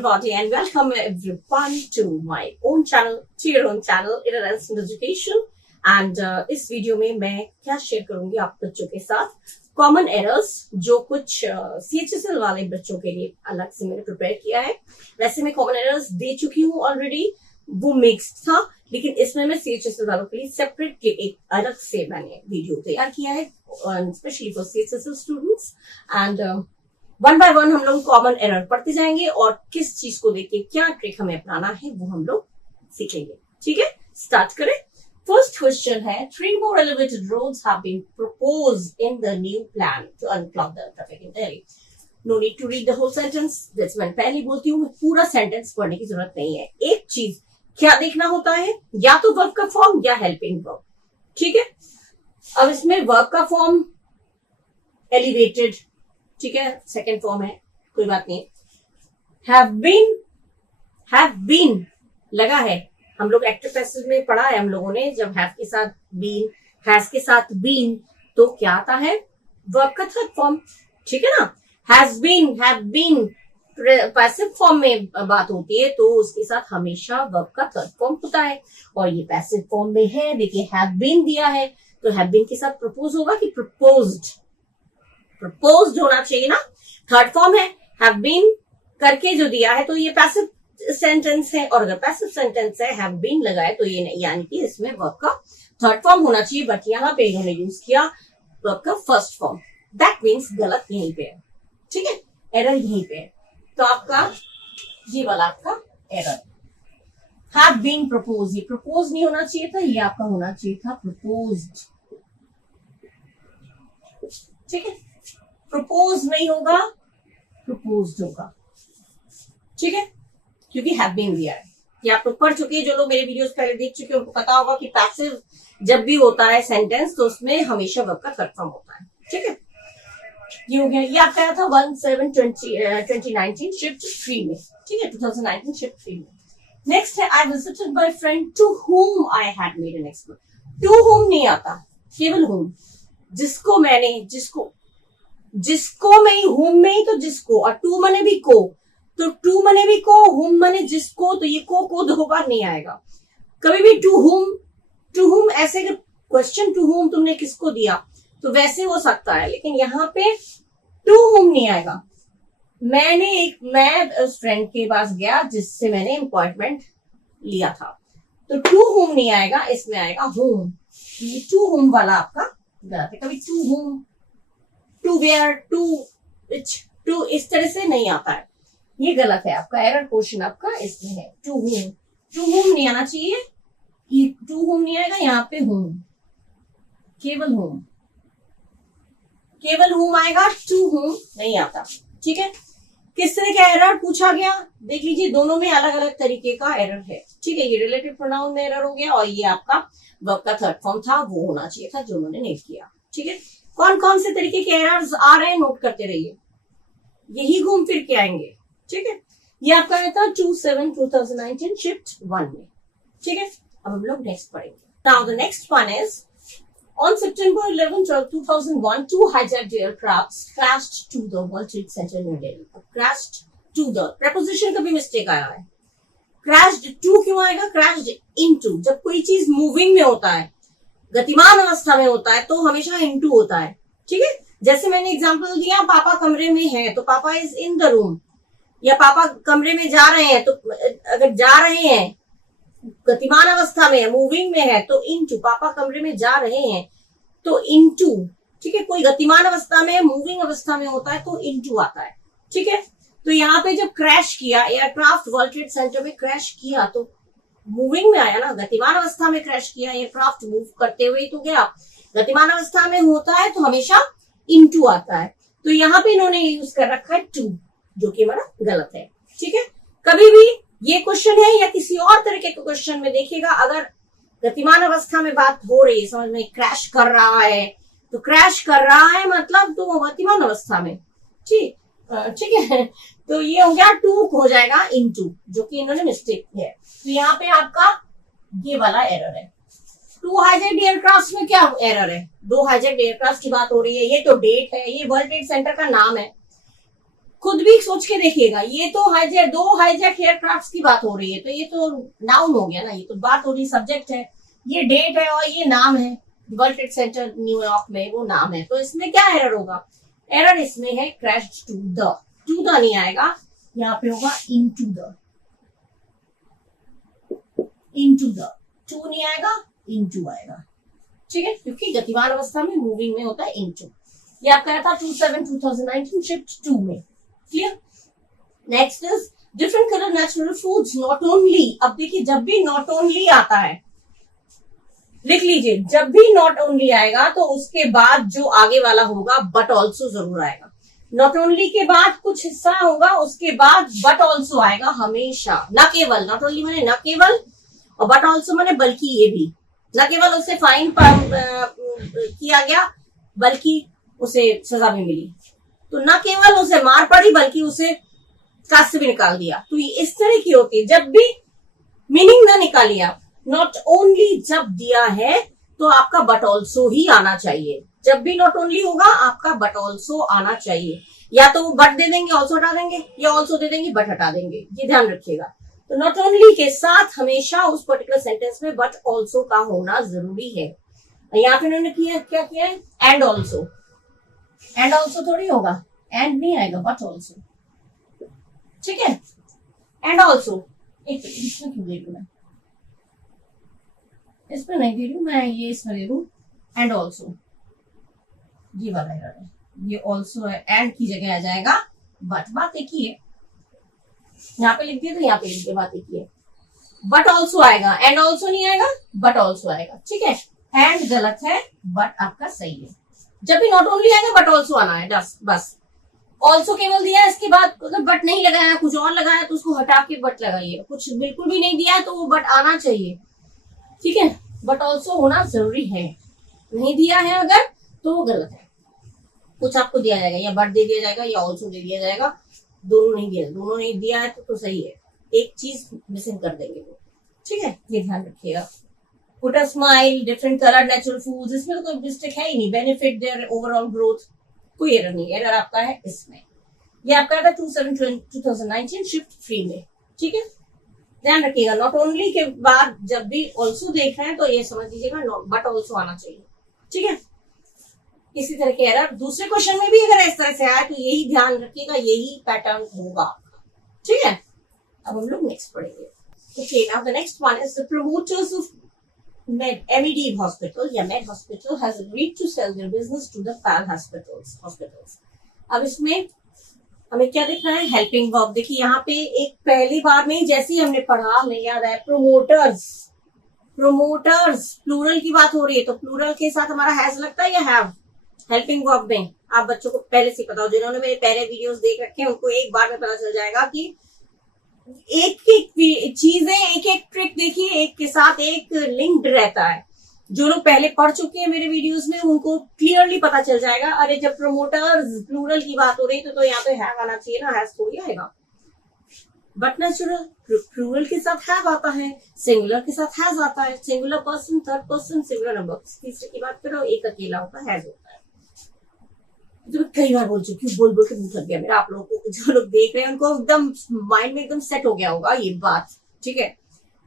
everybody and welcome everyone to my own channel, to your own channel, Innocent Education. And इस video में मैं क्या share करूंगी आप बच्चों के साथ कॉमन एरर्स जो कुछ CHSL वाले बच्चों के लिए अलग से मैंने प्रिपेयर किया है। वैसे मैं कॉमन एरर्स दे चुकी हूँ ऑलरेडी, वो मिक्स्ड था, लेकिन इसमें मैं CHSL वालों के लिए सेपरेट एक अलग से मैंने वीडियो तैयार किया है specially for CHSL students. And one by one हम लोग कॉमन एरर पढ़ते जाएंगे और किस चीज को देख के क्या ट्रिक हमें अपनाना है वो हम लोग सीखेंगे। ठीक है, स्टार्ट करें। First question है, 3 more elevated roads have been proposed in the new plan to unclog the traffic in Delhi. No need to read the whole sentence. That's when पहले बोलती हूँ, पूरा सेंटेंस पढ़ने की जरूरत नहीं है। एक चीज क्या देखना होता है, या तो वर्ब का फॉर्म या हेल्पिंग वर्ब। ठीक है, अब इसमें वर्ब का फॉर्म एलिवेटेड, ठीक है, सेकेंड फॉर्म है, कोई बात नहीं। हैव बीन लगा है, हम लोग एक्टिव पैसिव में पढ़ा है हम लोगों ने, जब हैव के साथ बीन, हैज के साथ बीन, तो क्या आता है, वर्ब का थर्ड फॉर्म। ठीक है ना, has been, have been passive form में बात होती है तो उसके साथ हमेशा वर्ब का थर्ड फॉर्म होता है, और ये पैसिव फॉर्म में है। देखिए हैव बीन दिया है तो हैव बीन के साथ प्रपोज होगा कि प्रपोज्ड, प्रपोज्ड होना चाहिए ना, थर्ड फॉर्म है। हैव बीन करके जो दिया है तो ये पैसिव सेंटेंस है, और अगर पैसिव सेंटेंस है हैव बीन लगा है तो ये नहीं, यानी कि इसमें वर्ब का थर्ड फॉर्म होना चाहिए, बट यहाँ पे इन्होंने यूज किया वर्ब का फर्स्ट फॉर्म। दैट मीन्स गलत यहीं पे है। ठीक है, एरर यहीं पे है, तो आपका ये वाला आपका एरर। हैव बीन प्रपोज, ये प्रपोज नहीं होना चाहिए था, ये आपका होना चाहिए था प्रपोज्ड। ठीक है, प्रपोज नहीं होगा, प्रपोज्ड होगा। ठीक है, क्योंकि हैव बीन दिया है। ये आप लोग पढ़ चुके हैं, जो लोग मेरे वीडियोस पहले देख चुके हैं उनको पता होगा कि पैसिव जब भी होता है सेंटेंस तो उसमें हमेशा वर्ब का थर्ड फॉर्म होता है। ठीक है, ये हो गया। ये आपका आया था 1/7/2019 शिफ्ट 3 में। ठीक है, 2019 शिफ्ट 3 में। नेक्स्ट है, I visited my friend to whom I had made an explore. To whom नहीं आता, केवल हुम, जिसको मैंने, जिसको में हुम में ही तो जिसको, और टू मने भी को, तो टू मने भी को, हुम मने जिसको, तो ये को होगा, नहीं आएगा कभी भी। टू हुम ऐसे क्वेश्चन, टू हुम तुमने किसको दिया तो वैसे हो सकता है, लेकिन यहाँ पे टू हुम नहीं आएगा। मैं उस फ्रेंड के पास गया जिससे मैंने अपॉइंटमेंट लिया था, तो टू हुम नहीं आएगा, इसमें आएगा हुम। ये टू हुम वाला आपका गलत है। कभी to whom, to where, to which, to इस तरह से नहीं आता है, ये गलत है आपका। एरर क्वेश्चन आपका इसमें है टू हुम। टू हुम नहीं आना चाहिए, टू हुम नहीं आएगा, यहाँ पे हुम, केवल हुम, केवल हुम आएगा, टू हुम नहीं आता। ठीक है, किस तरह का एरर पूछा गया देख लीजिए, दोनों में अलग अलग तरीके का एरर है। ठीक है, ये रिलेटिव प्रोनाउन में एरर हो गया, और ये आपका वर्ब का थर्ड फॉर्म था, वो होना चाहिए था जो उन्होंने नहीं किया। ठीक है, कौन कौन से तरीके के एरर्स आ रहे हैं नोट करते रहिए, यही घूम फिर के आएंगे। ठीक है, ये आपका आया था 2/7/2019 शिफ्ट 1 में। ठीक है, अब हम लोग नेक्स्ट पढ़ेंगे। Now the next one is, on September 11, 2001, 2 hijacked aircrafts crashed to the World Trade Center New Delhi. Crashed to the preposition का भी मिस्टेक आया है। crashed to क्यों आएगा, crashed into। जब कोई चीज मूविंग में होता है, गतिमान अवस्था में होता है, तो हमेशा into होता है। ठीक है, जैसे मैंने एग्जांपल दिया, पापा कमरे में है तो पापा इज इन द रूम, या पापा कमरे में जा रहे हैं, तो अगर जा रहे हैं गतिमान अवस्था में है, मूविंग में है, तो इनटू, पापा कमरे में जा रहे हैं तो इनटू। ठीक है, कोई गतिमान अवस्था में, मूविंग अवस्था में होता है तो इनटू आता है। ठीक है, तो यहाँ पे जब क्रैश किया एयरक्राफ्ट, वर्ल्ड ट्रेड सेंटर में क्रैश किया तो मूविंग में आया ना, गतिमान अवस्था में क्रैश किया, एयरक्राफ्ट मूव करते हुए तो गया। गतिमान अवस्था में होता है तो हमेशा इनटू आता है, तो यहाँ पे इन्होंने यूज कर रखा है टू, जो कि हमारा गलत है। ठीक है, कभी भी ये क्वेश्चन है या किसी और तरीके के क्वेश्चन में देखिएगा, अगर गतिमान अवस्था में बात हो रही है, समझ में, क्रैश कर रहा है, तो क्रैश कर रहा है मतलब तो गतिमान अवस्था में। ठीक है, तो ये हो गया टू हो जाएगा इनटू, जो कि इन्होंने मिस्टेक है। तो यहाँ पे आपका ये वाला एरर है। 2 हाईजैक्ड एयरक्राफ्ट में क्या एरर है, 2 हाईजैक्ड एयरक्राफ्ट की बात हो रही है, ये तो डेट है, ये वर्ल्ड ट्रेड सेंटर का नाम है। खुद भी सोच के देखिएगा, ये तो दो हाईजैक एयरक्राफ्ट की बात हो रही है, तो ये तो नाउन हो गया ना, ये तो बात हो रही सब्जेक्ट है, ये डेट है और ये नाम है, वर्ल्ड ट्रेड सेंटर न्यूयॉर्क में वो नाम है, तो इसमें क्या एरर होगा? एरर इसमें है क्रैश टू द नहीं आएगा, यहाँ पे होगा इनटू द, टू नहीं आएगा, इनटू आएगा, ठीक है, क्योंकि गतिमान अवस्था में मूविंग में होता है इनटू। ये आपका था 27/2019 शिफ्ट 2 में, clear. Next is different colour natural foods not only. अब देखिए जब भी नॉट ओनली आता है, लिख लीजिए, जब भी नॉट ओनली आएगा तो उसके बाद जो आगे वाला होगा बट ऑल्सो जरूर आएगा। नॉट ओनली के बाद कुछ हिस्सा होगा, उसके बाद बट ऑल्सो आएगा हमेशा, न केवल। नॉट ओनली माने न केवल, और बट ऑल्सो माने बल्कि ये भी। न केवल उसे फाइन किया गया बल्कि उसे सजा भी मिली, तो न केवल उसे मार पड़ी बल्कि उसे कास्ट से भी निकाल दिया। तो ये इस तरह की होती है, जब भी मीनिंग ना निकालिए आप, नॉट ओनली जब दिया है तो आपका बट ऑल्सो ही आना चाहिए। जब भी नॉट ओनली होगा आपका बट ऑल्सो आना चाहिए, या तो वो बट दे देंगे ऑल्सो हटा देंगे, या ऑल्सो दे देंगे बट हटा देंगे, ये ध्यान रखिएगा। तो नॉट ओनली के साथ हमेशा उस पर्टिकुलर सेंटेंस में बट ऑल्सो का होना जरूरी है। यहाँ पे उन्होंने क्या किया है, एंड ऑल्सो। एंड ऑल्सो थोड़ी होगा, एंड नहीं आएगा, बट ऑल्सो, ठीक है। एंड ऑल्सो, एक इसमें क्यों दे रही हूं मैं, इसमें नहीं दे रही हूं मैं, ये इसमें दे दूं एंड ऑल्सो, ये वाला है, ये ऑल्सो है, एंड की जगह आ जाएगा बट। बात एक ही है, यहाँ पे लिख दिया तो यहाँ पे लिख दिया, बात एक ही है। बट ऑल्सो आएगा, एंड ऑल्सो नहीं आएगा, बट ऑल्सो आएगा, ठीक है। एंड गलत है, बट आपका सही है। जब भी नॉट ओनली आएगा बट ऑल्सो आना है, बस। ऑल्सो केवल दिया है, इसके बाद मतलब बट नहीं लगाया, कुछ और लगाया तो उसको हटा के बट लगाइए। कुछ बिल्कुल भी नहीं दिया है तो वो बट आना चाहिए, ठीक है। बट ऑल्सो होना जरूरी है, नहीं दिया है अगर तो वो गलत है। कुछ आपको दिया जाएगा, या बट दे दिया जाएगा या ऑल्सो दे दिया जाएगा, दोनों नहीं दिया है तो सही है, एक चीज मिसिंग कर देंगे वो, ठीक है, ये ध्यान रखिएगा। Put a smile, different colour natural foods, इसमें तो कोई मिस्टेक है ही नहीं। बेनिफिट देयर ओवरऑल ग्रोथ, कोई एरर नहीं, एरर आपका है इसमें। ये आपका था 27/2019 शिफ्ट 3 में, ठीक है। ध्यान रखिएगा, नॉट ओनली के बाद जब भी ऑल्सो देख रहे हैं तो ये समझ लीजिएगा बट ऑल्सो आना चाहिए, ठीक है। इसी तरह के एरर दूसरे क्वेश्चन में भी अगर इस तरह से आए तो यही ध्यान रखिएगा, यही पैटर्न होगा, ठीक है। अब हम लोग नेक्स्ट पढ़ेंगे। Okay, now the next one is the promoters of MED hospital या med hospital has agreed to sell their business to the PAL hospitals. अब इसमें हमें क्या दिख रहा है, हेल्पिंग वर्ब। देखिए यहाँ पे एक पहली बार में जैसे ही हमने पढ़ा हमें याद आया प्रोमोटर्स प्लूरल की बात हो रही है, तो प्लूरल के साथ हमारा हैज लगता है या हैव हेल्पिंग वर्ब में। आप बच्चों को पहले से पता हो, जिन्होंने मेरे पहले वीडियोस देख रखे हैं उनको एक बार में पता चल जाएगा कि एक एक चीजें, एक एक ट्रिक देखिए, एक के साथ एक लिंक्ड रहता है। जो लोग पहले पढ़ चुके हैं मेरे वीडियोस में उनको क्लियरली पता चल जाएगा, अरे जब प्रमोटर्स प्लूरल की बात हो रही तो यहाँ पे हैव आना चाहिए ना, हैज थोड़ी आएगा। बट नेचुरल प्लूरल के साथ हैव आता है, सिंगुलर के साथ हैज आता है, singular person, third person, singular number, तीसरे की बात करो एक अकेला होता हैज होता है। तो कई बार बोल चुकी हूँ, बोल के मुंह थक गया मेरा। आप लोगों को, जो लोग देख रहे हैं उनको एकदम माइंड में एकदम सेट हो गया होगा ये बात, ठीक है।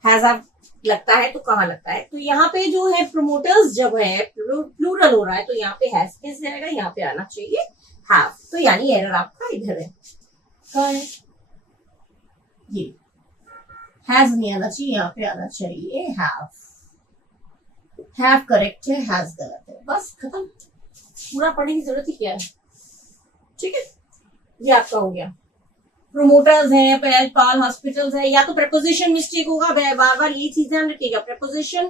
हैज हैव लगता है तो कहाँ लगता है, तो यहाँ पे जो है प्रमोटर्स जब है प्लूरल हो रहा है तो यहाँ पे हैज कैसे आएगा, यहाँ पे आना चाहिए हैव। तो यानी एरर आपका इधर है, कहाँ है ये, हैज नहीं आना चाहिए, यहाँ पे आना चाहिए हैव। हैव करेक्ट है, हैज गलत है, बस खत्म। पूरा पढ़ने की जरूरत ही क्या है, ठीक है। ये आपका हो गया। प्रोमोटर्स है, पाल हॉस्पिटल्स है, या तो प्रेपोजिशन मिस्टेक होगा, बार बार ये चीज ध्यान रखिएगा। Preposition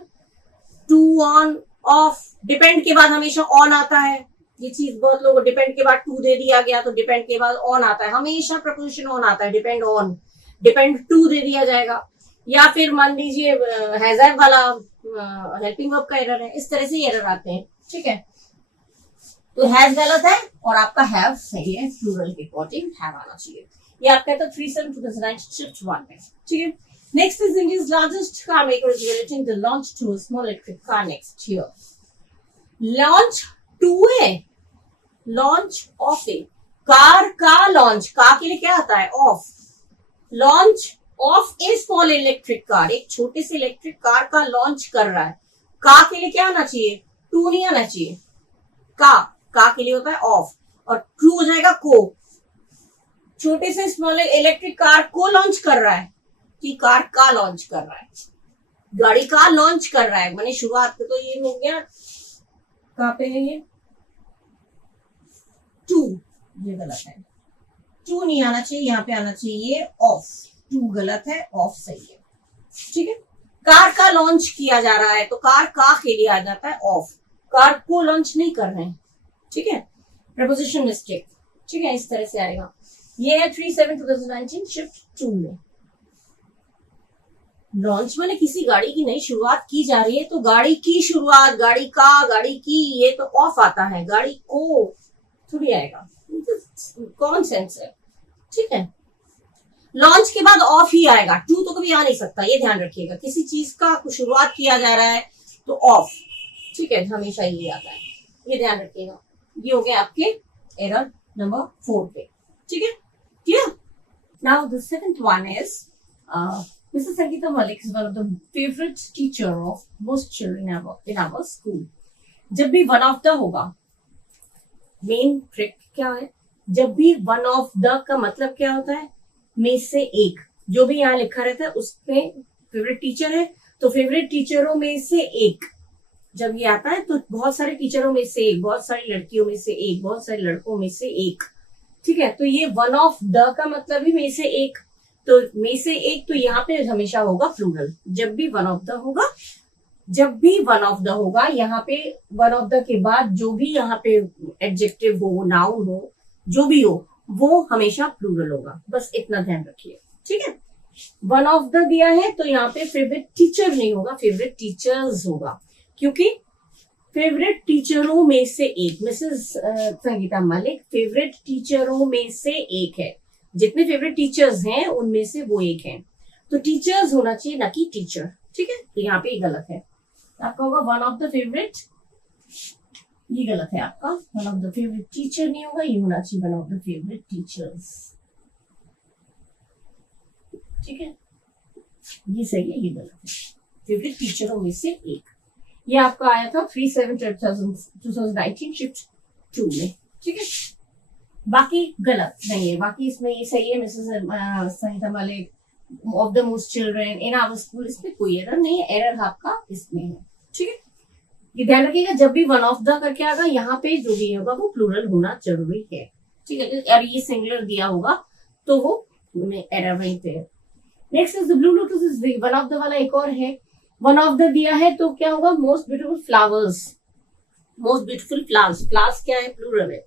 to, on, of, depend के बाद हमेशा ऑन आता है। ये चीज बहुत लोगों को, डिपेंड के बाद टू दे दिया गया तो डिपेंड के बाद ऑन आता है, हमेशा प्रेपोजिशन ऑन आता है। डिपेंड ऑन, डिपेंड टू दे दिया जाएगा, या फिर मान लीजिए हैज वाला हेल्पिंग वर्ब का एरर है, इस तरह से एरर आते हैं, ठीक है। तो हैज गलत है और आपका हैव सही है, प्लूरल के अकॉर्डिंग हैव आना चाहिए। ये आपका तो 37/2019 शिफ्ट 1 में, ठीक है। Next is India's largest car maker is relating the launch to a small electric car next year. Launch to a, launch of a, car का लॉन्च, का के लिए क्या आता है? Of. Launch of A small electric car, एक छोटे से इलेक्ट्रिक कार का लॉन्च कर रहा है। का के लिए क्या आना चाहिए? टू नहीं आना चाहिए। का के लिए होता है ऑफ, और टू हो जाएगा को। छोटे से स्मॉल इलेक्ट्रिक कार को लॉन्च कर रहा है कि कार का लॉन्च कर रहा है? गाड़ी का लॉन्च कर रहा है, मैंने शुरुआत तो ये हो गया। कहां पे है ये? टू, ये गलत है। टू नहीं आना चाहिए, यहाँ पे आना चाहिए ऑफ। टू गलत है, ऑफ सही है। ठीक है, कार का लॉन्च किया जा रहा है तो कार का के लिए आ जाता है ऑफ। कार को लॉन्च नहीं कर रहे हैं। ठीक है, प्रपोजिशन मिस्टेक। ठीक है, इस तरह से आएगा। ये है 3/7/2019 शिफ्ट 2 में। लॉन्च माने किसी गाड़ी की नई शुरुआत की जा रही है, तो गाड़ी की शुरुआत, गाड़ी का, गाड़ी की, ये तो ऑफ आता है। गाड़ी को थोड़ी आएगा, कॉमन सेंस है। ठीक है, लॉन्च के बाद ऑफ ही आएगा, टू तो कभी आ नहीं सकता, ये ध्यान रखिएगा। किसी चीज का शुरुआत किया जा रहा है तो ऑफ। ठीक है, हमेशा ये आता है, ये ध्यान रखिएगा। ये हो गया आपके एरर नंबर 4 पे। ठीक है, clear? Now the second one is Mrs. Sangeeta Malik is one of the favorite teacher of most children in our school. जब भी वन ऑफ द होगा, मेन ट्रिक क्या है? जब भी वन ऑफ द का मतलब क्या होता है? में से एक। जो भी यहाँ लिखा रहता है उसमें फेवरेट टीचर है, तो फेवरेट टीचरों में से एक जब ये आता है तो बहुत सारे टीचरों में से एक, बहुत सारी लड़कियों में से एक, बहुत सारे लड़कों में से एक। ठीक है, तो ये वन ऑफ द का मतलब ही में से एक, तो में से एक, तो यहाँ पे हमेशा होगा प्लूरल। जब भी वन ऑफ द होगा, जब भी वन ऑफ द होगा, यहाँ पे वन ऑफ द के बाद जो भी यहाँ पे एडजेक्टिव हो, नाउन हो, जो भी हो, वो हमेशा प्लूरल होगा। बस इतना ध्यान रखिए। ठीक है, वन ऑफ द दिया है तो यहाँ पे फेवरेट टीचर नहीं होगा, फेवरेट टीचर्स होगा, क्योंकि फेवरेट टीचरों में से एक, मिसेस संगीता मलिक फेवरेट टीचरों में से एक है। जितने फेवरेट टीचर्स हैं उनमें से वो एक है, तो टीचर्स होना चाहिए ना कि टीचर। ठीक है, तो यहाँ पे ये गलत है, आपका होगा वन ऑफ द फेवरेट। ये गलत है आपका, one of the favourite teacher नहीं होगा, ये होना चाहिए one of the favourite teachers. ठीक है, ये सही है, ये गलत है। फेवरेट टीचरों में से एक, ये आपका आया था 3/7/2019 शिफ्ट 2 में। ठीक है, बाकी गलत नहीं है, बाकी इसमें ये सही है। Mrs Sangeeta Malik of the most children in our school, इसमें कोई एरर नहीं है, एरर आपका इसमें है। ठीक है, ये ध्यान रखिएगा, जब भी वन ऑफ द करके आएगा यहाँ पे जो भी होगा वो प्लूरल होना जरूरी है। ठीक है, और ये सिंगुलर दिया होगा तो वो एरर वहीं पे है। Next is the blue lotus, is one of the वाला एक और है। वन ऑफ द दिया है तो क्या होगा? Most beautiful flowers, most beautiful flowers. Flowers क्या है? प्लूरल है,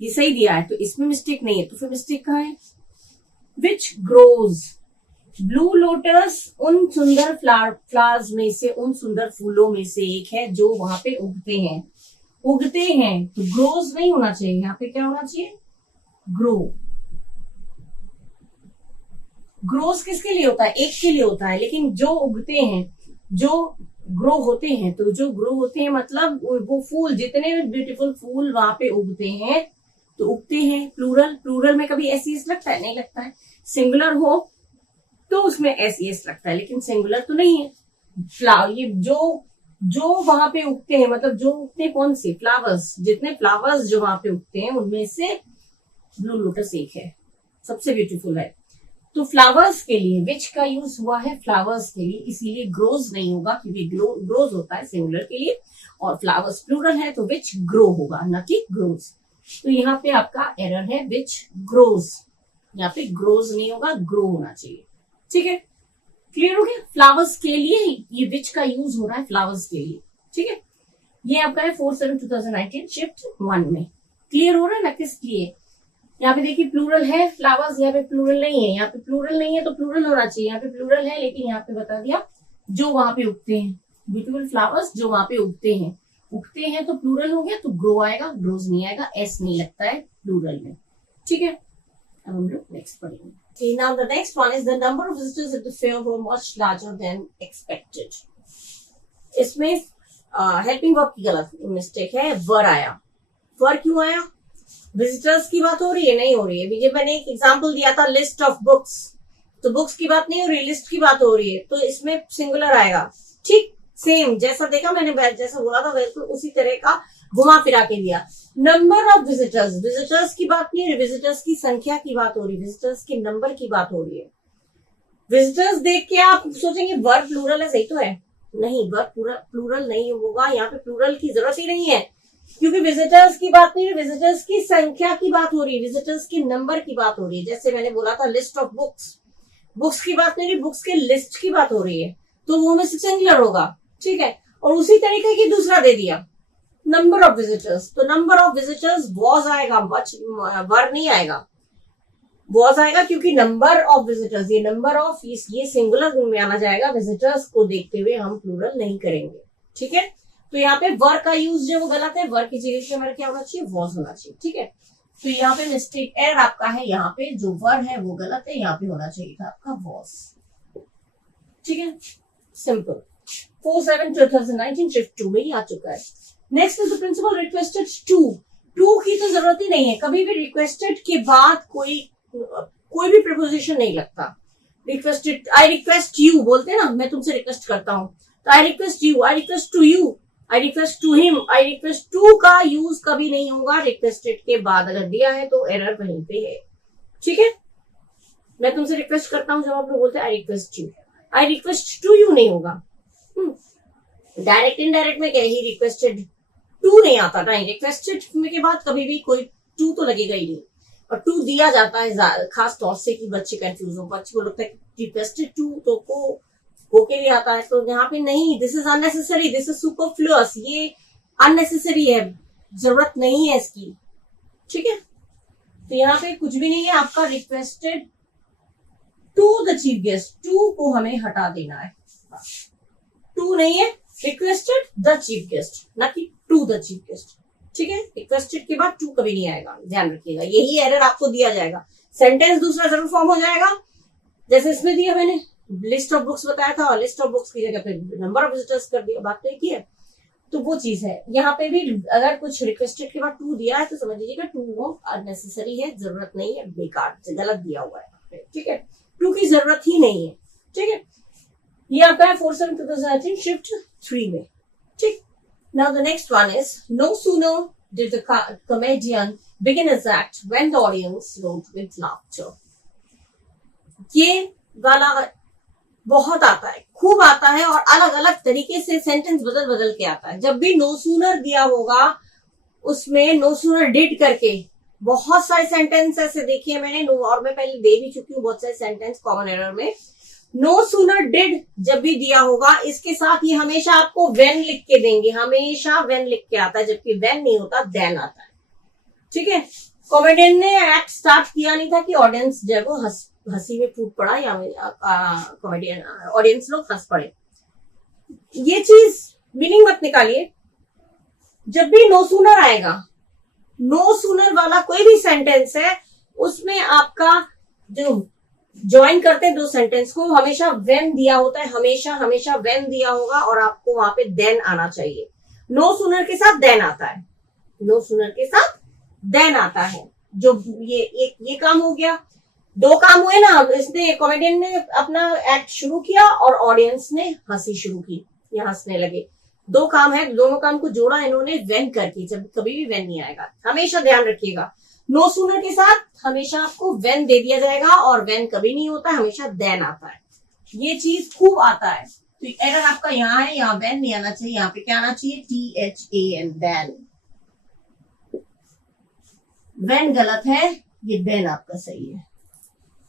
ये सही दिया है, तो इसमें मिस्टेक नहीं है। तो फिर मिस्टेक कहाँ है? विच ग्रोज, ब्लू लोटस उन सुंदर फ्लावर्स में से, उन सुंदर फूलों में से एक है जो वहां पे उगते हैं। उगते हैं तो ग्रोज नहीं होना चाहिए, यहाँ पे क्या होना चाहिए? ग्रो। ग्रोज किसके लिए होता है? एक के लिए होता है, लेकिन जो उगते हैं, जो ग्रो होते हैं, तो जो ग्रो होते हैं मतलब वो फूल, जितने ब्यूटीफुल फूल वहां पे उगते हैं, तो उगते हैं प्लूरल। प्लूरल में कभी एस लगता है? नहीं लगता है। सिंगुलर हो तो उसमें एस लगता है, लेकिन सिंगुलर तो नहीं है। ये जो वहां पे उगते हैं, मतलब जो उगते हैं कौन से? फ्लावर्स। जितने फ्लावर्स जो वहां पे उगते हैं उनमें से ब्लू लोटस एक है, सबसे ब्यूटीफुल है। तो फ्लावर्स के लिए विच का यूज हुआ है, फ्लावर्स के लिए, इसीलिए ग्रोज नहीं होगा, क्योंकि ग्रोज होता है सिंगुलर के लिए, और फ्लावर्स प्लूरल है तो विच ग्रो होगा, न कि ग्रोज। तो यहाँ पे आपका एरर है, विच ग्रोज। यहाँ पे ग्रोज नहीं होगा, ग्रो होना चाहिए। ठीक है, क्लियर हो गया? फ्लावर्स के लिए ये विच का यूज हो रहा है, फ्लावर्स के लिए। ठीक है, ये आपका है 4/7/2019 शिफ्ट 1 में। क्लियर हो रहा है ना? किस लिए? यहाँ पे देखिए प्लूरल है, फ्लावर्स, यहाँ पे प्लूरल नहीं है। यहाँ पे प्लूरल नहीं है तो प्लूरल होना चाहिए, यहाँ पे प्लूरल है, लेकिन यहाँ पे बता दिया जो वहां पे उगते हैं, ब्यूटीफुल फ्लावर्स जो वहां पे उगते हैं। उगते हैं तो प्लूरल हो गया, तो ग्रो आएगा, ग्रोज नहीं आएगा, एस नहीं लगता है प्लूरल में। ठीक है, अब हम लोग नेक्स्ट पढ़ेंगे। Okay, now the next one is the number of visitors at the fair were much larger than expected. इसमें हेल्पिंग वर्ब की गलत मिस्टेक है, वर आया। वर क्यों आया? विजिटर्स की बात हो रही है? नहीं हो रही है। ये मैंने एक एग्जांपल दिया था लिस्ट ऑफ बुक्स, तो बुक्स की बात नहीं हो रही, लिस्ट की बात हो रही है, तो इसमें सिंगुलर आएगा। ठीक सेम जैसा देखा मैंने, जैसा बोला था बिल्कुल उसी तरह का घुमा फिरा के दिया। नंबर ऑफ विजिटर्स, विजिटर्स की बात नहीं है, विजिटर्स की संख्या की बात हो रही है, विजिटर्स के नंबर की बात हो रही है। विजिटर्स देख के आप सोचेंगे वर्ब प्लूरल है, सही तो है? नहीं, वर्ब प्लूरल नहीं होगा, यहाँ पे प्लूरल की जरूरत ही नहीं है, क्योंकि विजिटर्स की बात नहीं है, विजिटर्स की संख्या की बात हो रही है, विजिटर्स के नंबर की बात हो रही है। जैसे मैंने बोला था लिस्ट ऑफ बुक्स, बुक्स की बात नहीं, बुक्स के लिस्ट की बात हो रही है, तो वो में सिंगुलर होगा। ठीक है, और उसी तरीके की दूसरा दे दिया नंबर ऑफ विजिटर्स, तो नंबर ऑफ विजिटर्स वॉज आएगा, वर नहीं आएगा, वॉज आएगा, क्योंकि नंबर ऑफ विजिटर्स, ये नंबर ऑफ ये सिंगुलर में आना जाएगा, विजिटर्स को देखते हुए हम प्लूरल नहीं करेंगे। ठीक है, तो यहाँ पे वर का यूज जो वो गलत है, वर की जगह पे हमारा क्या होना चाहिए, वॉज होना चाहिए। ठीक है, तो यहाँ पे मिस्टेक एरर आपका है, यहाँ पे जो वर है वो गलत है, यहाँ पे होना चाहिए था आपका वॉज। ठीक है, सिंपल। 4/7/2019 शिफ्ट 2 में ही आ चुका है। Next is the principal requested to की तो जरूरत ही नहीं है, कभी भी रिक्वेस्टेड के बाद कोई भी प्रपोजिशन नहीं लगता। रिक्वेस्टेड, आई रिक्वेस्ट यू बोलते हैं ना, मैं तुमसे रिक्वेस्ट करता हूँ, तो I request you, I request to you, I request to him, I request to का यूज कभी नहीं होगा रिक्वेस्टेड के बाद। अगर दिया है तो एरर वहीं पे है। ठीक है, मैं तुमसे रिक्वेस्ट करता हूँ, जब आप लोग बोलते हैं I request you, I request to you नहीं होगा। डायरेक्ट इनडायरेक्ट में क्या ही रिक्वेस्टेड टू नहीं आता, नहीं, रिक्वेस्टेड के बाद कभी भी कोई टू तो लगेगा ही नहीं, और टू दिया जाता है खास तौर से कि बच्चे कंफ्यूज हो, बच्चे को लगता है रिक्वेस्टेड टू तो को के लिए आता है, तो यहाँ पे नहीं, this is unnecessary, this is superfluous, ये अननेसेसरी है, जरूरत नहीं है इसकी। ठीक है, तो यहाँ पे कुछ भी नहीं है आपका, requested to the chief guest, to को हमें हटा देना है, टू नहीं है, रिक्वेस्टेड द चीफ गेस्ट, ना कि टू द चीफ गेस्ट। ठीक है, रिक्वेस्टेड के बाद टू कभी नहीं आएगा, ध्यान रखिएगा, यही एरर आपको दिया जाएगा। सेंटेंस दूसरा जरूर फॉर्म हो जाएगा, जैसे इसमें दिया मैंने लिस्ट ऑफ बुक्स बताया था, और लिस्ट ऑफ बुक्स की जगह पे नंबर ऑफ विजिटर्स कर दिया, बात तो एक ही है, तो वो चीज है। यहाँ पे भी अगर कुछ रिक्वेस्टेड के बाद टू दिया है तो समझ लीजिएगा टू वो अननेसेसरी है, जरूरत नहीं है, बेकार गलत दिया हुआ है। ठीक है, टू की जरूरत ही नहीं है। ठीक है, ये आपका है 4/7/2019 शिफ्ट 3 में। ठीक, now the next one is no sooner did the comedian begin his act when the audience roared with laughter। ये वाला बहुत आता है, खूब आता है, और अलग अलग तरीके से सेंटेंस बदल बदल के आता है। जब भी नो सूनर दिया होगा उसमें नो सूनर डिड करके बहुत सारे सेंटेंस ऐसे देखिए मैंने, और मैं पहले दे भी चुकी हूँ बहुत सारे सेंटेंस कॉमन एरर में। नो सूनर डिड जब भी दिया होगा, इसके साथ ये हमेशा आपको वेन लिख के देंगे, हमेशा वेन लिख के आता है, जबकि वेन नहीं होता, देन आता है। ठीक है, कॉमेडियन ने एक्ट स्टार्ट किया नहीं था कि ऑडियंस जो है वो हंसी में फूट पड़ा, या कॉमेडियन ऑडियंस लोग हंस पड़े। ये चीज मीनिंग मत निकालिए। जब भी नो सूनर आएगा, नो सूनर वाला कोई भी सेंटेंस है, उसमें आपका जो ज्वाइन करते हैं दो सेंटेंस को, हमेशा वेन दिया होता है, हमेशा हमेशा वेन दिया होगा, और आपको वहां पे देन आना चाहिए। नो सूनर के साथ देन आता है, नो सूनर के साथ देन आता है। जो ये काम हो गया, दो काम हुए ना, इसने कॉमेडियन ने अपना एक्ट शुरू किया और ऑडियंस ने हंसी शुरू की, ये हंसने लगे, दो काम है, दोनों काम को जोड़ा इन्होंने वेन करके। जब कभी भी वेन नहीं आएगा, हमेशा ध्यान रखिएगा, नो सूनर के साथ हमेशा आपको वेन दे दिया जाएगा, और वेन कभी नहीं होता, हमेशा देन आता है। ये चीज खूब आता है। तो एरर आपका यहाँ है, यहाँ वेन नहीं आना चाहिए, यहाँ पे क्या आना चाहिए, THAN, देन। वेन गलत है, ये देन आपका सही है।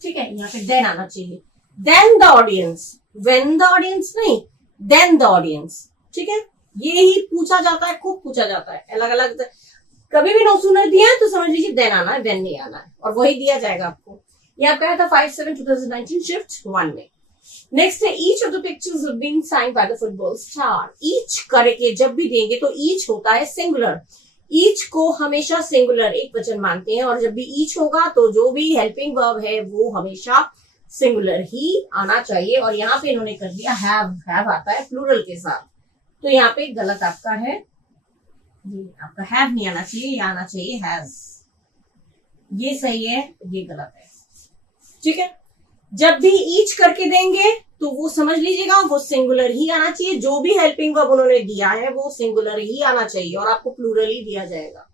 ठीक है, यहाँ पे देन आना चाहिए, then the audience, when the audience नहीं, देन द ऑडियंस। ठीक है, ये ही पूछा जाता है, खूब पूछा जाता है, अलग अलग। कभी भी नो सूनर दिया है तो समझ लीजिए देन आना है, वेन नहीं आना है, और वही दिया जाएगा आपको। ये आपका था 5/7/2019 शिफ्ट 1 में। नेक्स्ट है each of the pictures being signed by the football star. Each करके जब भी देंगे तो ईच होता है सिंगुलर, ईच को हमेशा सिंगुलर एक वचन मानते हैं, और जब भी ईच होगा तो जो भी हेल्पिंग वर्ब है वो हमेशा सिंगुलर ही आना चाहिए। और यहाँ पे इन्होंने कर दिया हैव आता है प्लूरल के साथ, तो यहाँ पे गलत आपका है, ये आपका हैव नहीं आना चाहिए, ये आना चाहिए हैज। ये सही है, ये गलत है। ठीक है, जब भी ईच करके देंगे तो वो समझ लीजिएगा वो सिंगुलर ही आना चाहिए। जो भी हेल्पिंग वर्ब उन्होंने दिया है वो सिंगुलर ही आना चाहिए और आपको प्लूरल ही दिया जाएगा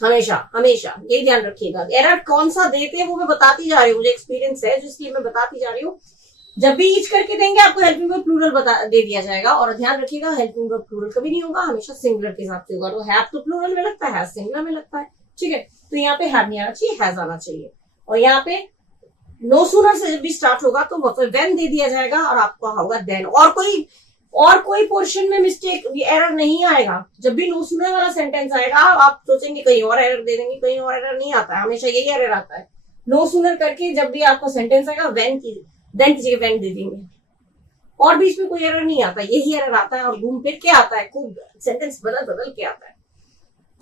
हमेशा हमेशा, यही ध्यान रखिएगा। एरर कौन सा देते हैं वो मैं बताती जा रही हूँ, मुझे एक्सपीरियंस है जिसलिए मैं बताती जा रही हूँ। जब भी ईच करके देंगे आपको हेल्पिंग वर्ब प्लूरल दे दिया जाएगा, और ध्यान रखिएगा हेल्पिंग वर्ब प्लूरल कभी नहीं होगा, हमेशा सिंगुलर के हिसाब से होगा। तो हैव तो प्लूरल में लगता है, सिंगुलर में लगता है। ठीक है, तो यहाँ पे हैव नहीं आना चाहिए, हैज आना चाहिए। और यहाँ पे नो सूनर से जब भी स्टार्ट होगा तो व्हेन दे दिया जाएगा और आपका होगा देन। और कोई पोर्शन में मिस्टेक एरर नहीं आएगा। जब भी नो सूनर वाला सेंटेंस आएगा आप सोचेंगे कहीं और एरर दे देंगे, कहीं और एरर नहीं आता है, हमेशा यही एरर आता है। नो सूनर करके जब भी आपका सेंटेंस आएगा देन की जगह व्हेन दे देंगे, और बीच में कोई एरर नहीं आता, यही एरर आता है। और घूम फिर के आता है, खूब सेंटेंस बदल के आता है,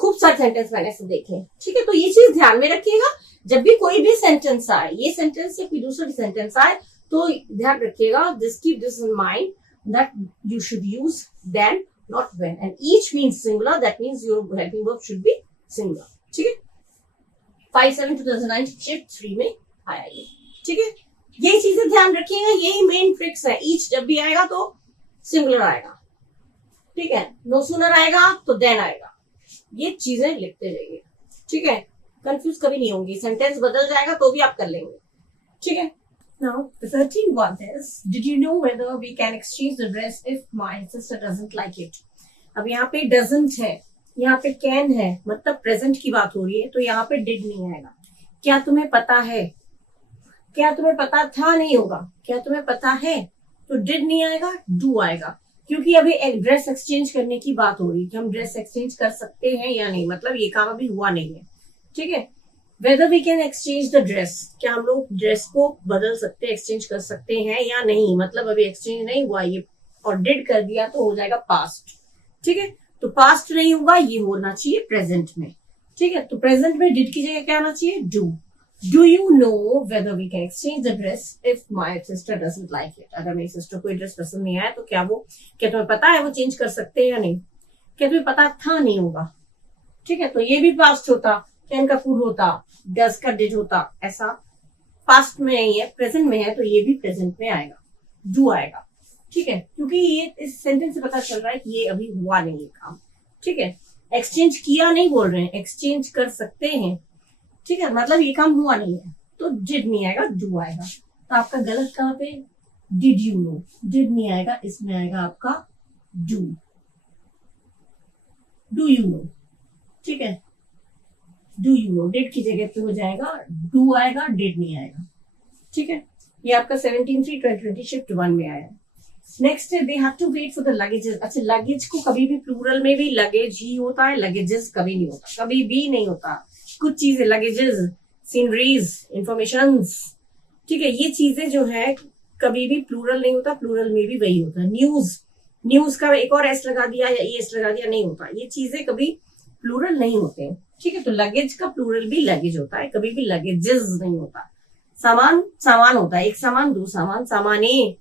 खूब सारे सेंटेंस मैंने से देखे। ठीक है, तो ये चीज ध्यान में रखिएगा। जब भी कोई भी सेंटेंस आए, ये सेंटेंस या कोई दूसरा सेंटेंस आए, तो ध्यान रखिएगा, this keep this in mind that you should use then not when, and each means singular, that means your helping verb should be singular. ठीक है, 5/7/2009 शिफ्ट 3 में आया ये। ठीक है, ये चीजें ध्यान रखिएगा, यही मेन ट्रिक्स है। ईच जब भी आएगा तो सिंगुलर आएगा, ठीक है, नो सूनर आएगा तो देन आएगा, ये चीजें लिखते जाइए। ठीक है, कंफ्यूज कभी नहीं होंगी, सेंटेंस बदल जाएगा तो भी आप कर लेंगे। ठीक है, now the 13th one is, did you know whether we can exchange the dress if my sister doesn't like it? अब यहाँ पे doesn't है, यहाँ पे can है, मतलब प्रेजेंट की बात हो रही है, तो यहाँ पे did नहीं आएगा। क्या तुम्हें पता है, क्या तुम्हें पता था नहीं होगा, क्या तुम्हें पता है, तो did नहीं आएगा, do आएगा, क्योंकि अभी एक ड्रेस एक्सचेंज करने की बात हो रही है कि हम ड्रेस एक्सचेंज कर सकते हैं या नहीं, मतलब ये काम अभी हुआ नहीं है। ठीक है, whether we can exchange the dress, क्या हम लोग ड्रेस को बदल सकते हैं, एक्सचेंज कर सकते हैं या नहीं, मतलब अभी एक्सचेंज नहीं हुआ ये, और डिड कर दिया तो हो जाएगा पास्ट। ठीक है, तो पास्ट नहीं होगा, ये होना चाहिए प्रेजेंट में। ठीक है, तो प्रेजेंट में डिड की जगह क्या आना चाहिए, do. Do you know whether we can exchange the dress if my sister doesn't like it? अगर मेरी सिस्टर को ड्रेस पसंद नहीं आया तो क्या तुम्हें पता है वो चेंज कर सकते हैं या नहीं, क्या तुम्हें पता था नहीं होगा। ठीक है, तो ये भी पास्ट होता, कैन का फूड होता, डज का डिड होता, ऐसा पास्ट में नहीं है, प्रेजेंट में है, तो ये भी प्रेजेंट में आएगा, डू आएगा। ठीक है, क्योंकि ये इस सेंटेंस से पता चल रहा है कि ये अभी हुआ नहीं है काम। ठीक है, एक्सचेंज किया नहीं बोल रहे हैं, एक्सचेंज कर सकते हैं। ठीक है, मतलब ये काम हुआ नहीं है, तो डिड नहीं आएगा, डू आएगा। तो आपका गलत कहाँ पे, डिड यू नो, डिड नहीं आएगा, इसमें आएगा आपका डू, डू यू नो। ठीक है, डू यू नो, डिड की जगह पे हो जाएगा डू आएगा, डिड नहीं आएगा। ठीक है, ये आपका 17/3/2020 शिफ्ट 1 में आया। नेक्स्ट है, they have to wait for the luggages. अच्छा, लगेज को कभी भी प्लूरल में भी लगेज ही होता है, लगेजेस कभी नहीं होता, कभी भी नहीं होता। कुछ चीजें लगेजेस, सीनरीज, इंफॉर्मेशंस, ठीक है, ये चीजें जो है कभी भी प्लूरल नहीं होता, प्लूरल में भी वही होता है। न्यूज का एक और एस लगा दिया या एस लगा दिया, नहीं होता, ये चीजें कभी प्लूरल नहीं होते। ठीक है, तो लगेज का प्लूरल भी लगेज होता है, कभी भी लगेजेस नहीं होता। सामान होता है, एक सामान, दो सामान, सामाने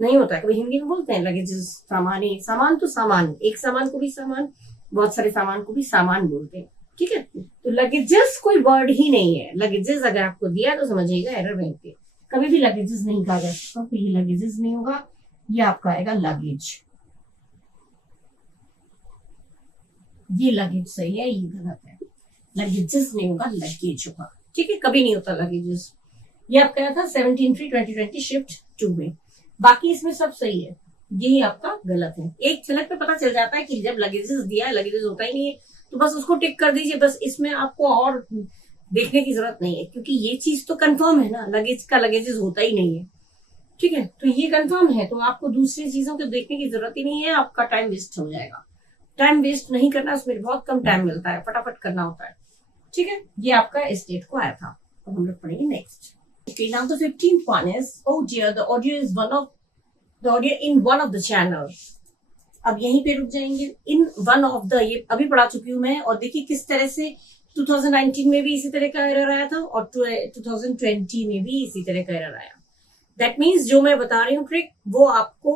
नहीं होता है, कभी हिंदी में बोलते हैं लगेजेस, सामाने, सामान तो सामान, एक सामान को भी सामान, बहुत सारे सामान को भी सामान बोलते हैं। ठीक है, तो लगेजेस कोई वर्ड ही नहीं है। लगेजेस अगर आपको दिया तो समझिएगा एरर वहीं पे, कभी भी लगेजेस नहीं कहा जा सकता, तो ये लगेजेस नहीं होगा, ये आपका आएगा लगेज। ये लगेज सही है, ये गलत है, लगेजेस नहीं होगा, लगेज होगा। ठीक है, कभी नहीं होता लगेजेस। ये आपका था 17/3/2020 शिफ्ट 2 में। बाकी इसमें सब सही है, यही आपका गलत है। एक झलक पे पता चल जाता है कि जब लगेजेस दिया है, लगेजेस होता ही नहीं है, तो बस उसको टिक कर दीजिए, बस इसमें आपको और देखने की जरूरत नहीं है, क्योंकि ये चीज तो कंफर्म है ना, लगेज का लगेजेस होता ही नहीं है। ठीक है, तो ये कंफर्म है, तो आपको दूसरी चीजों को देखने की जरूरत ही नहीं है, आपका टाइम वेस्ट हो जाएगा। टाइम वेस्ट नहीं करना, उसमें बहुत कम टाइम मिलता है, फटाफट करना होता है। ठीक है, ये आपका स्टेट को आया था। अब हम लोग पढ़ेंगे next. Okay, now the 15th one is, oh dear, the audio in one of the channels. अब यहीं पे रुक जाएंगे, in one of the, ये अभी पढ़ा चुकी हूँ मैं, और देखिए किस तरह से 2019 में भी इसी तरह का एरर आया था और 2020 में भी इसी तरह का एरर आया। दैट मीन्स जो मैं बता रही हूँ ट्रिक, वो आपको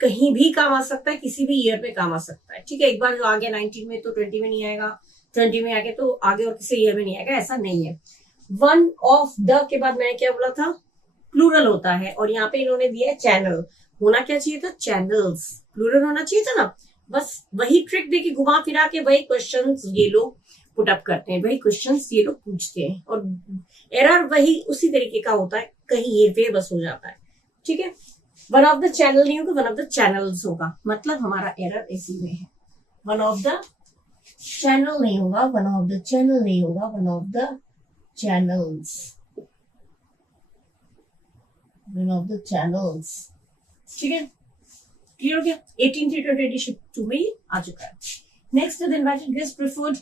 कहीं भी काम आ सकता है, किसी भी ईयर पे काम आ सकता है। ठीक है, एक बार जो आ गया 19 में तो 20 में नहीं आएगा, 20 में आगे तो आगे और किसी ईयर में नहीं आएगा, ऐसा नहीं है। वन ऑफ द के बाद मैंने क्या बोला था, प्लूरल होता है, और यहाँ पे इन्होंने दिया है चैनल, होना क्या चाहिए था, चैनल्स, प्लूरल होना चाहिए था ना। बस वही ट्रिक देखिए, घुमा फिरा के वही क्वेश्चंस ये लोग पुट अप करते हैं, वही क्वेश्चंस ये लोग पूछते हैं, और एरर वही उसी तरीके का होता है, कहीं ये वे बस हो जाता है, ठीक है। वन ऑफ द चैनल नहीं होगा, वन ऑफ द चैनल्स होगा, मतलब हमारा एरर इसी में है। वन ऑफ द चैनल नहीं होगा, वन ऑफ द चैनल नहीं होगा, one of the channels, one of the channels, ठीक है। क्लियर हो गया। 18 शिफ्ट 2 में आ चुका है। Next the invited guest preferred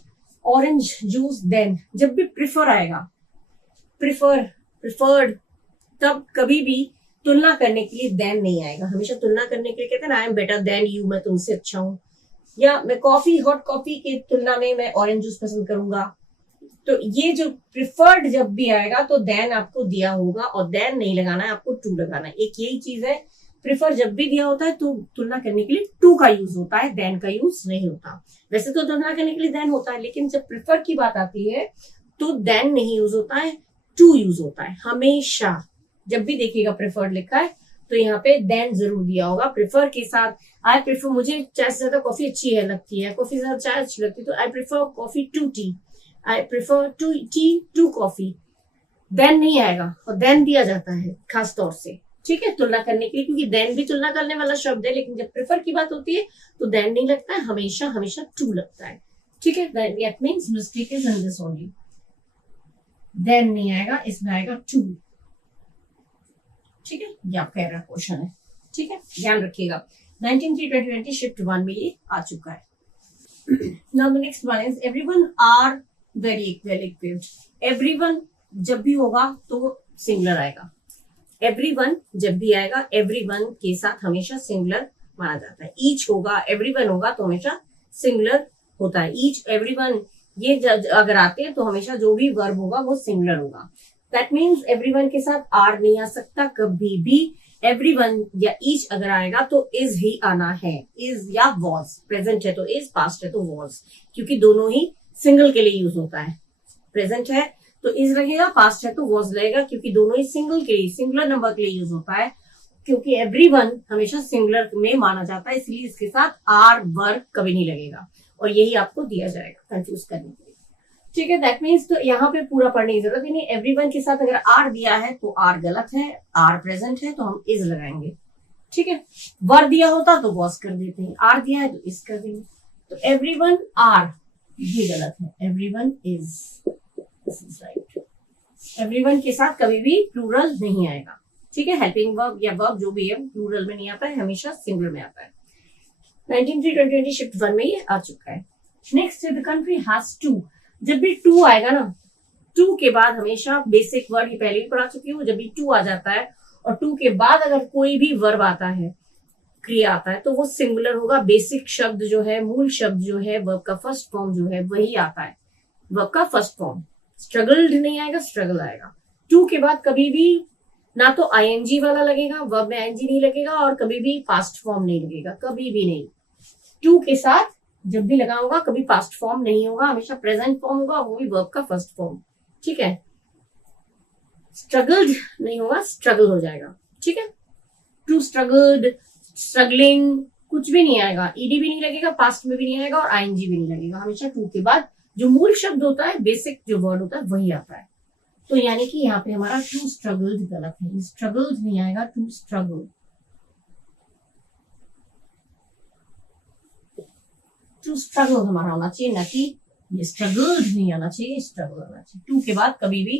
orange juice then, जब भी प्रिफर आएगा, प्रिफर्ड, तब कभी भी तुलना करने के लिए देन नहीं आएगा, हमेशा तुलना करने के लिए कहते हैं ना, I am better than you, मैं तुमसे अच्छा हूं, या मैं कॉफी, हॉट कॉफी की तुलना में मैं ऑरेंज जूस पसंद करूंगा। तो ये जो प्रिफर्ड जब भी आएगा तो देन आपको दिया होगा, और देन नहीं लगाना है, आपको टू लगाना है। एक यही चीज है, प्रिफर जब भी दिया होता है तो तुलना करने के लिए टू का यूज होता है, देन का यूज नहीं होता। वैसे तो तुलना करने के लिए देन होता है, लेकिन जब प्रिफर की बात आती है तो देन नहीं यूज होता है, टू यूज होता है हमेशा। जब भी देखिएगा प्रिफर्ड लिखा है तो यहाँ पे देन जरूर दिया होगा। प्रिफर के साथ आई प्रिफर, मुझे चाय से ज्यादा कॉफी अच्छी है लगती है, कॉफी से ज्यादा चाय अच्छी लगती है, तो I prefer coffee to tea, I prefer to tea to coffee. Then नहीं आएगा, और देन दिया जाता है खास तौर से, ठीक है, तुलना करने के लिए, क्योंकि देन भी तुलना करने वाला शब्द है, लेकिन जब प्रेफर की बात होती है तो देन नहीं लगता है, हमेशा हमेशा टू लगता है, ठीक है। That means mistake is in this only, then नहीं आएगा, इसमें आएगा टू, ठीक है। ये आपका एरर क्वेश्चन है, ठीक है, ध्यान रखिएगा। 19 शिफ्ट 1 में ये आ चुका है। Now the next one is everyone are very well equipped. Everyone जब भी होगा तो सिंगुलर आएगा, एवरीवन जब भी आएगा, एवरीवन के साथ हमेशा सिंगुलर माना जाता है। ईच होगा, एवरीवन होगा तो हमेशा सिंगुलर होता है। ईच, एवरीवन ये अगर आते हैं तो हमेशा जो भी वर्ब होगा वो सिंगुलर होगा। दैट मीन्स एवरीवन के साथ आर नहीं आ सकता कभी भी। एवरीवन या ईच अगर आएगा तो इज ही आना है, इज या वॉज, प्रेजेंट है तो इज, पास्ट है तो वॉज, क्योंकि दोनों ही सिंगल के लिए यूज होता है। प्रेजेंट है तो इज लगेगा, पास्ट है तो वॉज लगेगा, क्योंकि दोनों ही सिंगल के लिए, सिंगुलर नंबर के लिए यूज होता है। क्योंकि एवरीवन हमेशा सिंगुलर में माना जाता है, इसलिए इसके साथ आर वर्ब कभी नहीं लगेगा, और यही आपको दिया जाएगा कंफ्यूज करने के लिए, ठीक है। दैट मीन्स तो यहाँ पे पूरा पढ़ने की जरूरत ही नहीं। एवरीवन के साथ अगर आर दिया है तो आर गलत है, आर प्रेजेंट है तो हम इज लगाएंगे, ठीक है। वर दिया होता तो वॉज कर देते हैं, आर दिया है तो इज कर देंगे। तो एवरीवन आर ये गलत है, everyone is, this is right. Everyone के साथ कभी भी प्लूरल नहीं आएगा, ठीक है। हेल्पिंग वर्ब या वर्ब जो भी है प्लूरल में नहीं आता है, हमेशा सिंगुलर में आता है। 19 शिफ्ट 1 में ये आ चुका है। Next the country has to, जब भी टू आएगा ना, टू के बाद हमेशा बेसिक वर्ड, ये पहले भी पढ़ा चुकी हूँ, जब भी टू आ जाता है और टू के बाद अगर कोई भी वर्ब आता है, क्रिया आता है, तो वो सिंगुलर होगा। बेसिक शब्द जो है, मूल शब्द जो है, वर्ब का फर्स्ट फॉर्म जो है वही आता है, वर्ब का फर्स्ट फॉर्म। स्ट्रगल्ड नहीं आएगा, स्ट्रगल आएगा। टू के बाद कभी भी ना तो आईएनजी वाला लगेगा, वर्ब में आईएनजी नहीं लगेगा, और कभी भी पास्ट फॉर्म नहीं लगेगा, कभी भी नहीं। टू के साथ जब भी लगा होगा कभी पास्ट फॉर्म नहीं होगा, हमेशा प्रेजेंट फॉर्म होगा, वो भी वर्ब का फर्स्ट फॉर्म, ठीक है। स्ट्रगल्ड नहीं होगा, स्ट्रगल हो जाएगा, ठीक है। टू स्ट्रगल्ड, स्ट्रगलिंग कुछ भी नहीं आएगा, ईडी भी नहीं लगेगा, पास्ट में भी नहीं आएगा, और आईएनजी भी नहीं लगेगा। हमेशा टू के बाद जो मूल शब्द होता है, बेसिक जो वर्ड होता है वही आता है। तो यानी कि यहाँ पे हमारा टू स्ट्रगल्ड गलत है, स्ट्रगल्ड नहीं आएगा, टू स्ट्रगल, टू स्ट्रगल हमारा होना चाहिए, ना कि ये स्ट्रगल्ड नहीं आना चाहिए, स्ट्रगल आना चाहिए। टू के बाद कभी भी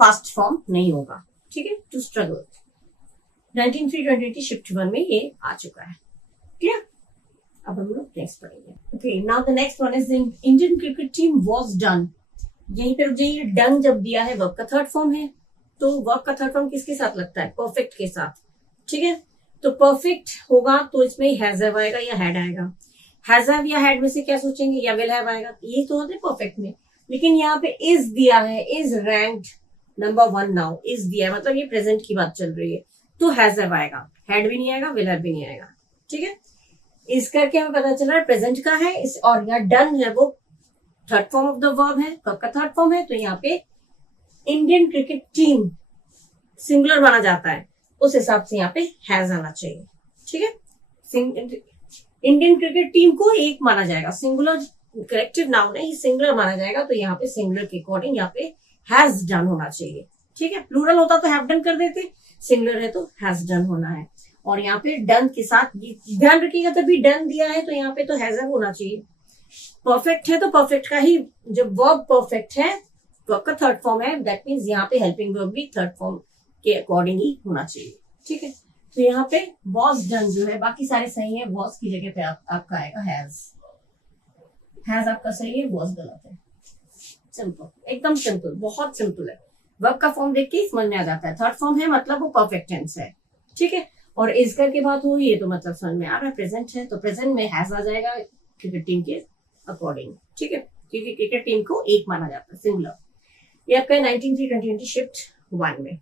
पास्ट फॉर्म नहीं होगा, ठीक है। To struggle. 19 शिफ्ट 1 में ये आ चुका है, क्लियर। अब हम लोग नेक्स्ट पढ़ेंगे। Okay, now the next one is Indian cricket team was done. यहीं पर ये डन जब दिया है, वर्ब का थर्ड फॉर्म है, तो वर्ब का थर्ड फॉर्म किसके साथ लगता है, परफेक्ट के साथ, ठीक है। तो परफेक्ट होगा तो इसमें हैज हैव आएगा या हैड आएगा। हैज हैव या हैड में से क्या सोचेंगे, या विल हैव आएगा, ये तो होते परफेक्ट में। लेकिन यहाँ पे इज दिया है, is ranked number 1 now, is दिया है, मतलब ये प्रेजेंट की बात चल रही है, तो हैज हैव आएगा, हैड भी नहीं आएगा, विल हैव भी नहीं आएगा, ठीक है। इस करके हमें पता चल रहा है प्रेजेंट का है, इस और यहाँ डन है वो third form of the verb है, वर्ब का थर्ड फॉर्म है, तो यहाँ पे इंडियन क्रिकेट टीम सिंगुलर माना जाता है, उस हिसाब से यहाँ पे हैज आना चाहिए। ठीक है, इंडियन क्रिकेट टीम को एक माना जाएगा, सिंगुलर करेक्टिव नाउन है, ये सिंगुलर माना जाएगा, तो यहाँ पे सिंगुलर के अकॉर्डिंग यहाँ पे हैज डन होना चाहिए। ठीक है, प्लूरल होता तो हैव डन कर देते, सिंगुलर है तो हैज डन होना है। और यहाँ पे डन के साथ ध्यान रखिएगा, तभी डन दिया है तो यहाँ पे तो हैज होना चाहिए। परफेक्ट है तो परफेक्ट का ही, जब वर्ब परफेक्ट है, वर्ब का थर्ड फॉर्म है, दैट मीन्स यहाँ पे हेल्पिंग वर्ब भी थर्ड फॉर्म के अकॉर्डिंग ही होना चाहिए। ठीक है, तो यहाँ पे वॉज डन जो है, बाकी सारे सही है, वॉज की जगह पे आपका आएगा हैज। हैज आपका सही है, वॉज गलत है। सिंपल, एकदम सिंपल, बहुत सिंपल है। वर्ब का फॉर्म देख के समझ में आ जाता है, थर्ड फॉर्म है मतलब वो परफेक्ट टेंस है। ठीक है, और इस करके बात हुई है तो मतलब समझ में आ रहा है, प्रेजेंट है तो प्रेजेंट में हैज आ जाएगा क्रिकेट टीम के अकॉर्डिंग। ठीक है, क्योंकि क्रिकेट टीम को एक माना जाता है, सिंगुलर। ये आपका 1920 शिफ्ट 1 में।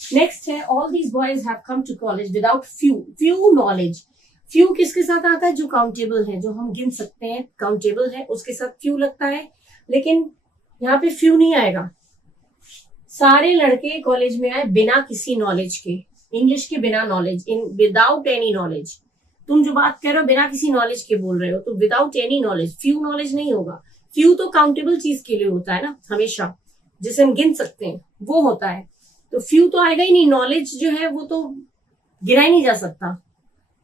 नेक्स्ट है, all these boys have come to college without few knowledge. Few किसके साथ आता है? जो काउंटेबल है, जो हम गिन सकते हैं, काउंटेबल है, उसके साथ फ्यू लगता है। लेकिन यहाँ पे फ्यू नहीं आएगा। सारे लड़के कॉलेज में आए बिना किसी नॉलेज के, इंग्लिश के बिना knowledge, in without any knowledge. तुम जो बात कर रहे हो बिना किसी नॉलेज के बोल रहे हो, तो without any knowledge, few knowledge नहीं होगा। फ्यू तो काउंटेबल चीज के लिए होता है ना, हमेशा जिसे हम गिन सकते हैं वो होता है, तो फ्यू तो आएगा ही नहीं। नॉलेज जो है वो तो गिना ही नहीं जा सकता।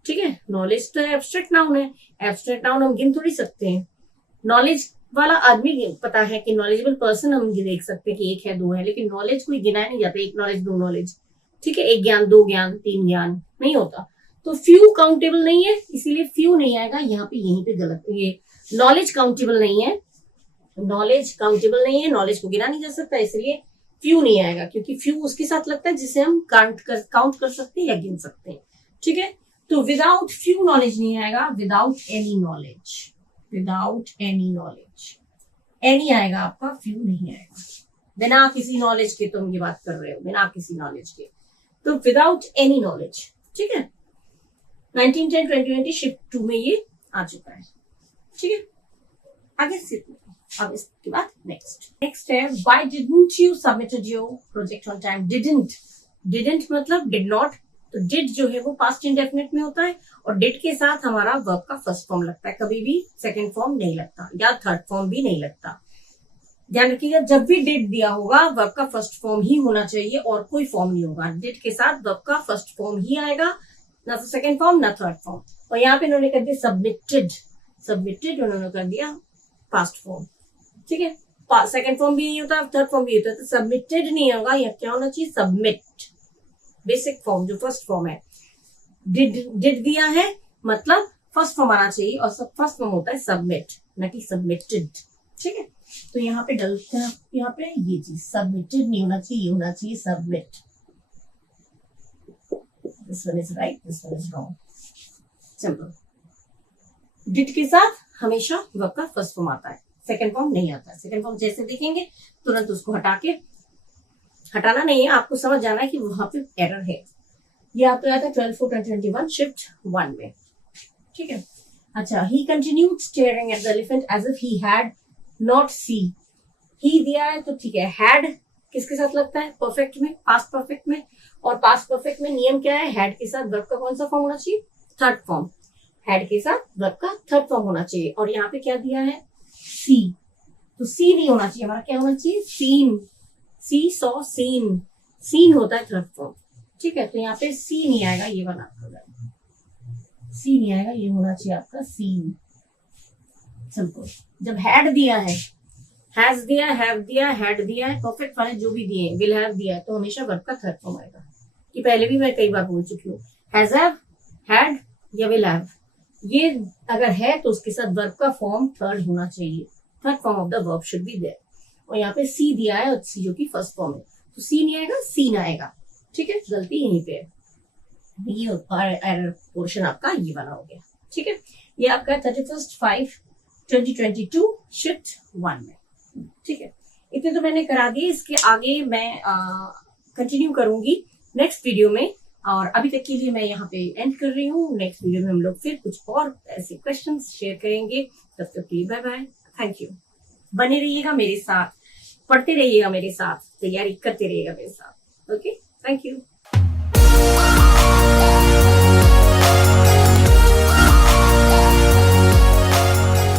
ठीक है, नॉलेज तो एब्स्ट्रैक्ट नाउन है, एब्स्ट्रैक्ट नाउन हम गिन थोड़ी सकते हैं। नॉलेज वाला आदमी पता है कि नॉलेजेबल पर्सन हम देख सकते हैं कि एक है, दो है, लेकिन नॉलेज कोई गिनाया नहीं जाता, एक नॉलेज, दो नॉलेज। ठीक है, एक ज्ञान, दो ज्ञान, तीन ज्ञान नहीं होता। तो फ्यू काउंटेबल नहीं है, इसीलिए फ्यू नहीं आएगा यहाँ पे, यहीं पे गलत। ये नॉलेज काउंटेबल नहीं है, नॉलेज काउंटेबल नहीं है, नॉलेज को गिना नहीं जा सकता, इसलिए फ्यू नहीं आएगा, क्योंकि फ्यू उसके साथ लगता है जिसे हम काउंट कर सकते हैं या गिन सकते हैं। ठीक है, तो विदाउट फ्यू नॉलेज नहीं आएगा, without any knowledge, without any knowledge, any आएगा आपका, फ्यू नहीं आएगा। बिना किसी नॉलेज के तुम ये बात कर रहे हो, बिना किसी नॉलेज के, तो विदाउट एनी नॉलेज। ठीक है, 1910-2020 शिफ्ट 2 में ये आ चुका है। ठीक है, आगे से अब इसके बाद नेक्स्ट है, why didn't you submitted your project on time. Didn't मतलब डिड नॉट, तो डिड जो है वो पास्ट इंडेफिनिट में होता है, और डिड के साथ हमारा वर्ब का फर्स्ट फॉर्म लगता है, कभी भी सेकंड फॉर्म नहीं लगता या थर्ड फॉर्म भी नहीं लगता। ध्यान रखिएगा, जब भी डिड दिया होगा वर्ब का फर्स्ट फॉर्म ही होना चाहिए और कोई फॉर्म नहीं होगा। डिड के साथ वर्ब का फर्स्ट फॉर्म ही आएगा, ना तो सेकंड फॉर्म ना थर्ड फॉर्म। और यहाँ पे उन्होंने कर दिया सबमिटेड उन्होंने कर दिया पास्ट फॉर्म। ठीक है, सेकंड फॉर्म भी नहीं होता, थर्ड फॉर्म भी होता है, तो सबमिटेड नहीं होगा, या क्या होना चाहिए? सबमिट, बेसिक फॉर्म जो फर्स्ट फॉर्म है। डिड दिया है मतलब फर्स्ट फॉर्म आना चाहिए, और फर्स्ट फॉर्म होता है सबमिट, न कि सबमिटेड। ठीक है, तो यहाँ पे डलता है, यहाँ पे ये चीज सबमिटेड नहीं होना चाहिए, होना चाहिए submit. This one is right, this one is wrong. Simple, did के साथ हमेशा वर्ब का फर्स्ट फॉर्म आता है, सेकंड फॉर्म नहीं आता है। सेकंड फॉर्म जैसे देखेंगे तुरंत उसको हटाना नहीं है, आपको समझ जाना है कि वहां पे एरर है। ये आपको आया था 12/4/2021 शिफ्ट 1 में। ठीक है, अच्छा, he continued staring at the elephant as if he had not see. ही दिया है तो ठीक है, हैड किसके साथ लगता है? परफेक्ट में, पास्ट परफेक्ट में, और पास्ट परफेक्ट में नियम क्या है? हैड के साथ वर्ब का कौन सा फॉर्म होना चाहिए? Third form. हैड के साथ वर्ब का थर्ड फॉर्म होना चाहिए, और यहाँ पे क्या दिया है? सी, तो सी नहीं होना चाहिए, हमारा क्या होना चाहिए? सीन। सी सॉ सीन, सीन होता है थर्ड फॉर्म। ठीक है, तो यहाँ पे सी नहीं आएगा, ये वाला आपका सी नहीं आएगा, ये होना चाहिए आपका सीन। सिंपल। जब हैड दिया है, हैज दिया, हैव दिया, हैड दिया है, परफेक्ट वाले जो भी दिए, विल हैव दिया है, तो हमेशा वर्ब का थर्ड फॉर्म आएगा। कि पहले भी मैं कई बार बोल चुकी हूँ, हैज हैव, हैड या विल हैव, ये अगर है तो उसके साथ वर्ब का फॉर्म थर्ड होना चाहिए, third form of the verb should be there. और यहाँ पे सी दिया है, और सी जो कि फर्स्ट फॉर्म है, तो सी नहीं आएगा, सीन आएगा। ठीक है, गलती यहीं पे है, ये एरर पोर्शन आपका ये वाला हो गया। ठीक है, ये आपका 31/5/2022 शिफ्ट 1 में। ठीक है, इतने तो मैंने करा दिए, इसके आगे मैं कंटिन्यू करूंगी नेक्स्ट वीडियो में, और अभी तक के लिए मैं यहाँ पे एंड कर रही हूँ। नेक्स्ट वीडियो में हम लोग फिर कुछ और ऐसे क्वेश्चंस शेयर करेंगे। तब तक के लिए बाय बाय, थैंक यू। बने रहिएगा मेरे साथ, पढ़ते रहिएगा मेरे साथ, तैयारी करते रहिएगा मेरे साथ। Okay, thank you.